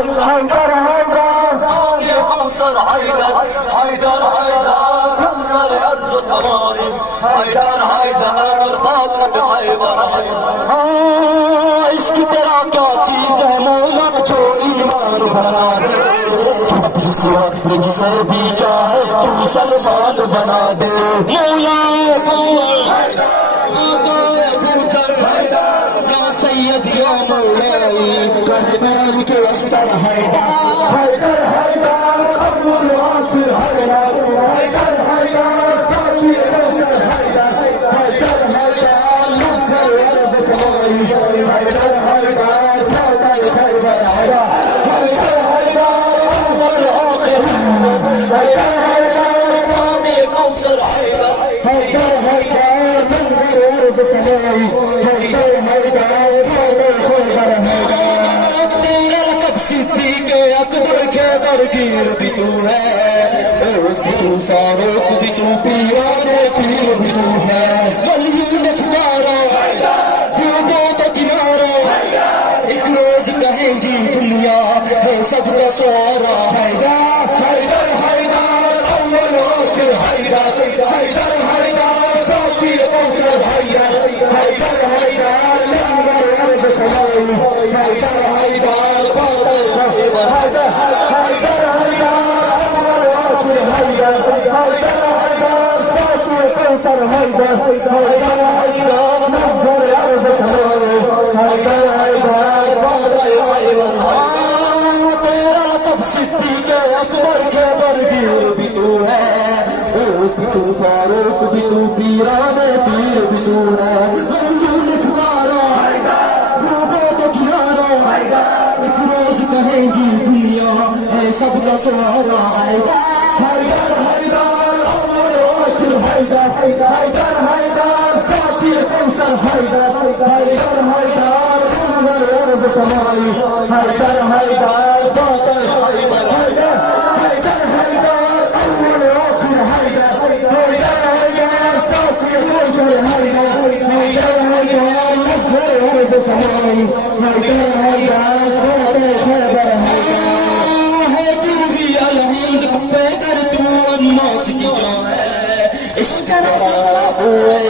हैदर हैदर सारे कौसर हैदर हैदर हैदर अंदर अर्ज समाई हैदर हैदर बात खैबर हाँ इश्क तेरा क्या चीज है मौला जो ईमान बना दे जिस वक्त जिसे भी चाहे तू सलमान बना दे मौला कमल सैयद या मौलाई रहमान के अस्तर हैदर हैदर हैदर अब्दुल वासिर हैदर हैदर हैदर साबिर हैदर हैदर हैदर हैदर लखर अर्ज समाई हैदर हैदर फातह खैबर हैदर हैदर हैदर अव्वल आखिर हैदर हैदर साबिर कौसर हैदर हैदर हैदर लखर अर्ज समाई हैदर हैदर सिद्दीक़ अकबर के बरगीर भी तू है उस भी तू फारूक भी तू पीराने पीर भी तू है वलियों ने पुकारा डूबो तो किनारा एक रोज कहेंगी दुनिया है सबका सहारा हैदर हैदर हैदर अव्वल आखिर हैदर हैदर हैदर साबिर कौसर हैदर हैदर हैदर लंगर अर्ज समाई हैदर हैदर हैदर हैदर हैदर हैदर हैदर साबिर कौसर हैदर हैदर हैदर लंगर अर्ज समाई हैदर हैदर फातह खैबर तेरा तब सिद्दीक़ अकबर के बरगीर भी तू है उस भी तू फारूक भी तू पीराने पीर भी तू है वलियों ने पुकारा डूबो तो किनारा एक रोज कहेंगी दुनिया है सबका सहारा हैदर हैदर हैदर अव्वल आखिर हैदर हैदर हैदर साबिर कौसर हैदर हैदर हैदर लंगर अर्ज समाई हैदर हैदर फातह खैबर हैदर हैदर हैदर अव्वल आखिर हैदर हैदर हैदर साबिर कौसर हैदर हैदर हैदर लंगर अर्ज समाई हैदर हैदर फातह खैबर है तू भी अलहम्द पे कर तू अन्नास की जान है इश्क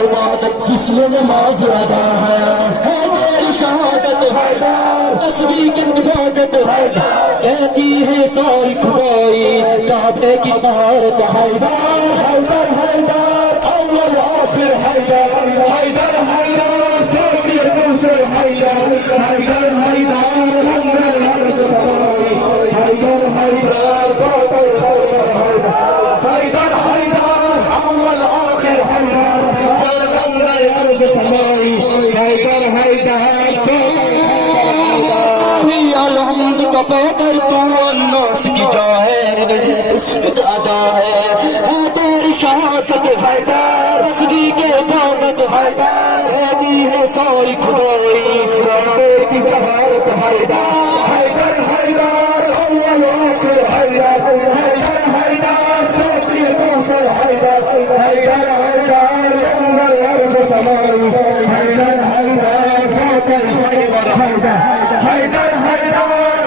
इबादत किसमें नमाज अदा है तेरी शहादत हैदर तस्बीह की इबादत हैदर कहती है सारी खुदाई काबे की भारत हैदर हैदर हैदर अव्वल आखिर हैदर हैदर हैदर साबिर कौसर हैदर हैदर हैदर लंगर अर्ज समाई हैदर हैदर फातह खैबर हैदर हैदर अव्वल आखिर हैदर लंगर अर्ज समाई हैदर हैदर अलहम्द का पैकर तू अन्नास की जा है इश्क ज्यादा है तेरी शहादत हैदर तस्बीह के इबादत हैदर कहती है सारी खुदाई काबे की भारत हैदर हैदर हैदर अव्वल आखिर हैदर हैदर हैदर साबिर कौसर हैदर हैदर हैदर लंगर अर्ज समाई हैदर हैदर फातह खैबर हैदर हैदर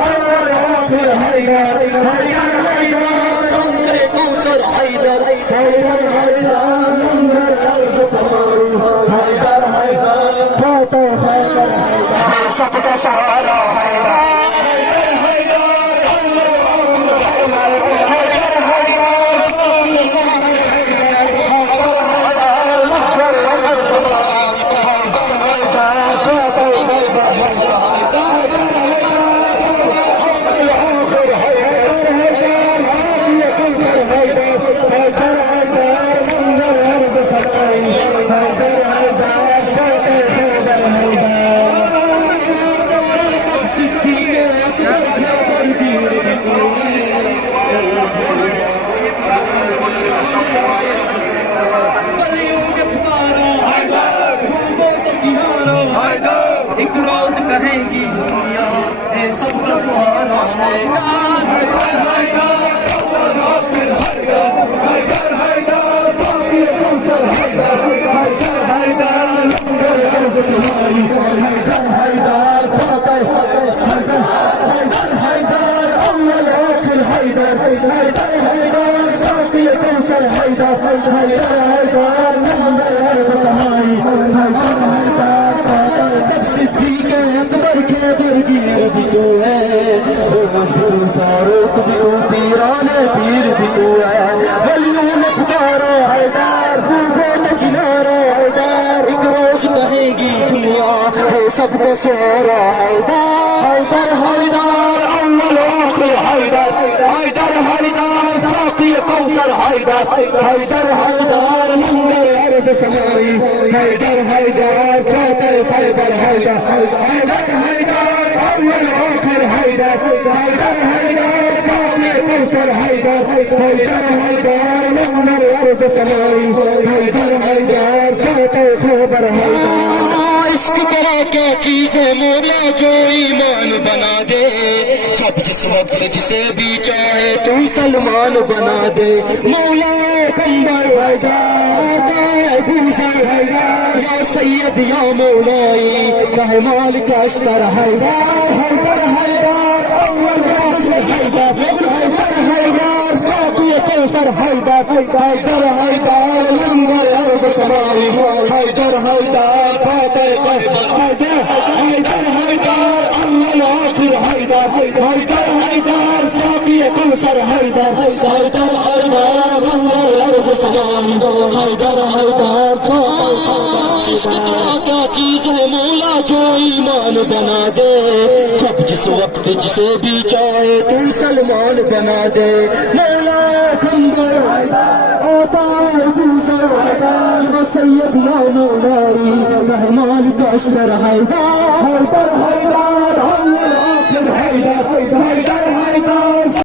अव्वल आखिर हैदर हैदर हैदर लंगर कौसर हैदर हैदर हैदर लंगर अर्ज समाई हैदर हैदर फातह खैबर सबका सहारा हैदर सिद्दीक़ हैदर हैदर हैदर नंबर समाई तब सिद्दीक़ अकबर के दरगीर भी तू है, रोज भी तू फारूक भी तू पीराने पीर भी तू है, वलियों में फुकारा हैदर भूखों के किनारा हैदर, एक रोज कहेगी दुनिया वो सबको सोरा हैदर हैदर हैदर अव्वल आखिर हैदर हैदर हैदर साक़ी कौसर हैदर हैदर हैदर लंगर अर्ज़ समाई हैदर हैदर फातिह खैबर हैदर हैदर हैदर अव्वल आखिर हैदर हैदर हैदर साक़ी कौसर हैदर हैदर हैदर लंगर अर्ज़ समाई हैदर हैदर फातिह खैबर हैदर। इश्क तरह क्या चीज है मौला जो ईमान बना दे, जब जिस वक्त जिसे भी चाहे तू सलमान बना दे, मौला कंबर या सैयद या मौलाई कहमाल का अश्तर हैदर हैदर हैदर अव्वल हैदर हैदर हैदर साक़ी कौसर हैदर हैदर हैदर लंगर अर्ज़ समाई हैदर हैदर फातिह खैबर हैदर हैदर हैदर अव्वल आखिर हैदर हैदर हैदर साक़ी कौसर हैदर हैदर हैदर लंगर अर्ज़ समाई हैदर हैदर क्या चीज है मौला जो ईमान बना दे, जब जिस वक्त जिसे भी चाहे तू सलमान बना दे, मौला कंबर आता सैयद या मौलाई कहमाल का अश्तर हैदर हैदर हैदर अव्वल आखिर हैदर हैदर